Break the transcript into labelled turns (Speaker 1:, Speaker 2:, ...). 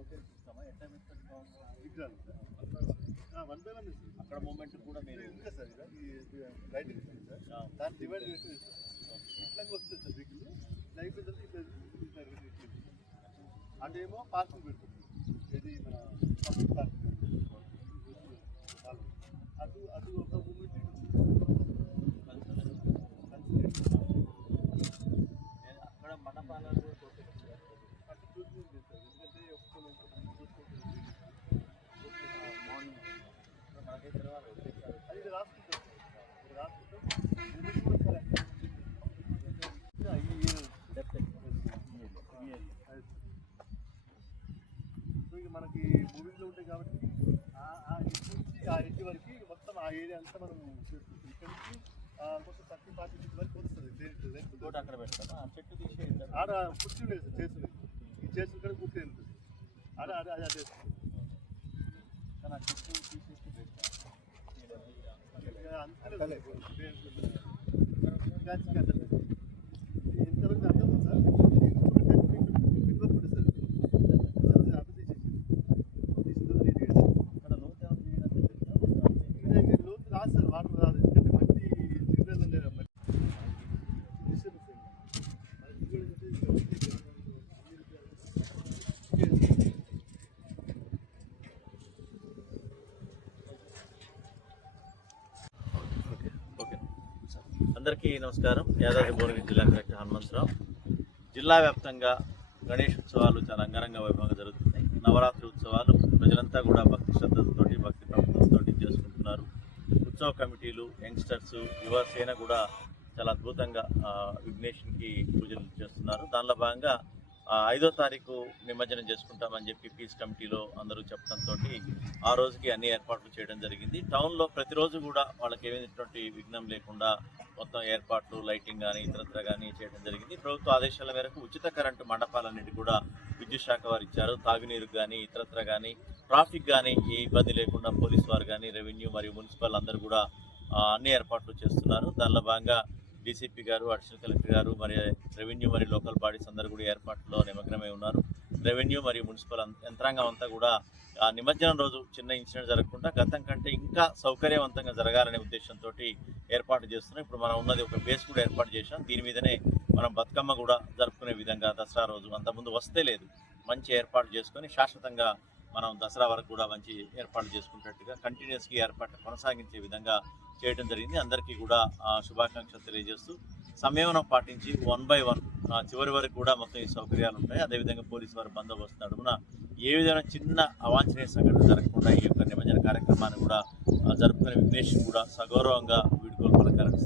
Speaker 1: సౌకర్యం ఎట్లా
Speaker 2: one by one
Speaker 1: అక్కడ మూమెంట్ కూడా మీరు
Speaker 2: ఇంకా సార్? ఈ లైటింగ్ సార్. దాన్ని డివైడ్ చేసి ఇట్లా వస్తుంది సార్ ఇట్లా ఇట్లా. అంటే ఏమో పార్కింగ్ పెడుతుంది. ఇది మన పబ్లిక్ పార్కింగ్ అటు అటు ఒక మూమెంట్
Speaker 1: నేను అక్కడ మండపాలను కూడా చూపించాను.
Speaker 2: అటు చూసుకుంటుంది సార్ ఎందుకంటే ఒక్కొక్క చూసుకుంటుంది
Speaker 1: మార్నింగ్ ఇప్పుడు మనకైతే తెలవాలి వదిలేసారు.
Speaker 2: అది ఇది రాసుకుంటాం సార్ ఇది రాసుకుంటాం ఇది కూడా సార్ ఈ ఇయర్
Speaker 1: డెప్త్ ఈ ఏరియా.
Speaker 2: సో ఇక మనకి మూవీస్లో ఉంటాయి కాబట్టి ఆ- ఆ ఇంటి నుంచి ఆ ఇంటి వరకు మొత్తం ఆ ఏరియా అంతా మనం చేసుకుంటాం. ఇక్కడ నుంచి మొత్తం థర్టీ ఫార్టీ ఫీట్ వరకు వస్తుంది. లెంత్
Speaker 1: ఇంకోటి అక్కడ పెడతాను ఆ చెట్టు తీసేయండి
Speaker 2: ఆడ కుర్చీ లేదు సార్ చేతులు ఈ చేతులు కూడా కుర్చీ ఉంటుంది ఆడ అది అదే.
Speaker 1: కానీ ఆ చెట్టు తీసేసి
Speaker 2: అంతే.
Speaker 1: అందరికీ నమస్కారం. యాదాద్రి భువనగిరి జిల్లా కలెక్టర్ హనుమంతరావు. జిల్లా వ్యాప్తంగా గణేష్ ఉత్సవాలు చాలా అంగరంగ వైభవంగా జరుగుతున్నాయి. నవరాత్రి ఉత్సవాలు ప్రజలంతా కూడా భక్తి శ్రద్ధలతో భక్తి ప్రపత్తులతోటి చేసుకుంటున్నారు. ఉత్సవ కమిటీలు యంగ్స్టర్స్ యువసేన కూడా చాలా అద్భుతంగా విఘ్నేష్కి పూజలు చేస్తున్నారు. దానిలో భాగంగా ఐదో తారీఖు నిమజ్జనం చేసుకుంటామని చెప్పి పీస్ కమిటీలో అందరూ చెప్పడంతో ఆ రోజుకి అన్ని ఏర్పాట్లు చేయడం జరిగింది. టౌన్లో ప్రతిరోజు కూడా వాళ్ళకి ఏమైనటువంటి విఘ్నం లేకుండా మొత్తం ఏర్పాట్లు లైటింగ్ కానీ ఇతరత్ర కానీ చేయడం జరిగింది. ప్రభుత్వ ఆదేశాల మేరకు ఉచిత కరెంటు మండపాలన్నిటి కూడా విద్యుత్ శాఖ వారు ఇచ్చారు. తాగునీరు కానీ ఇతరత్ర కానీ ట్రాఫిక్ కానీ ఏ ఇబ్బంది లేకుండా పోలీసు వారు కానీ రెవెన్యూ మరియు మున్సిపల్ అందరూ కూడా అన్ని ఏర్పాట్లు చేస్తున్నారు. దానిలో భాగంగా డీసీపీ గారు అడిషనల్ కలెక్టర్ గారు మరి రెవెన్యూ మరియు లోకల్ బాడీస్ అందరూ కూడా ఏర్పాట్లో నిమగ్నమై ఉన్నారు. రెవెన్యూ మరియు మున్సిపల్ యంత్రాంగం అంతా కూడా ఆ నిమజ్జనం రోజు చిన్న ఇన్సిడెంట్ జరగకుండా గతం కంటే ఇంకా సౌకర్యవంతంగా జరగాలనే ఉద్దేశంతో ఏర్పాటు చేస్తున్నాం. ఇప్పుడు మనం ఉన్నది ఒక బేస్ కూడా ఏర్పాటు చేశాం. దీని మీదనే మనం బతుకమ్మ కూడా జరుపుకునే విధంగా దసరా రోజు అంతకుముందు వస్తే లేదు. మంచి ఏర్పాటు చేసుకొని శాశ్వతంగా మనం దసరా వరకు కూడా మంచి ఏర్పాటు చేసుకున్నట్టుగా కంటిన్యూస్గా ఏర్పాట్లు కొనసాగించే విధంగా చేయడం జరిగింది. అందరికీ కూడా శుభాకాంక్షలు తెలియజేస్తూ సంయమనం పాటించి వన్ బై వన్ చివరి వరకు కూడా మొత్తం ఈ సౌకర్యాలు ఉంటాయి. అదేవిధంగా పోలీసు వారి బందోబస్తు నడుమున ఏ విధమైన చిన్న అవాంఛనీయ సంఘటన జరగకుండా ఈ యొక్క నిమజ్జన కార్యక్రమాన్ని కూడా జరుపుకునే విఘ్నేష్ కూడా సగౌరవంగా వీడుకోలు పలకాలని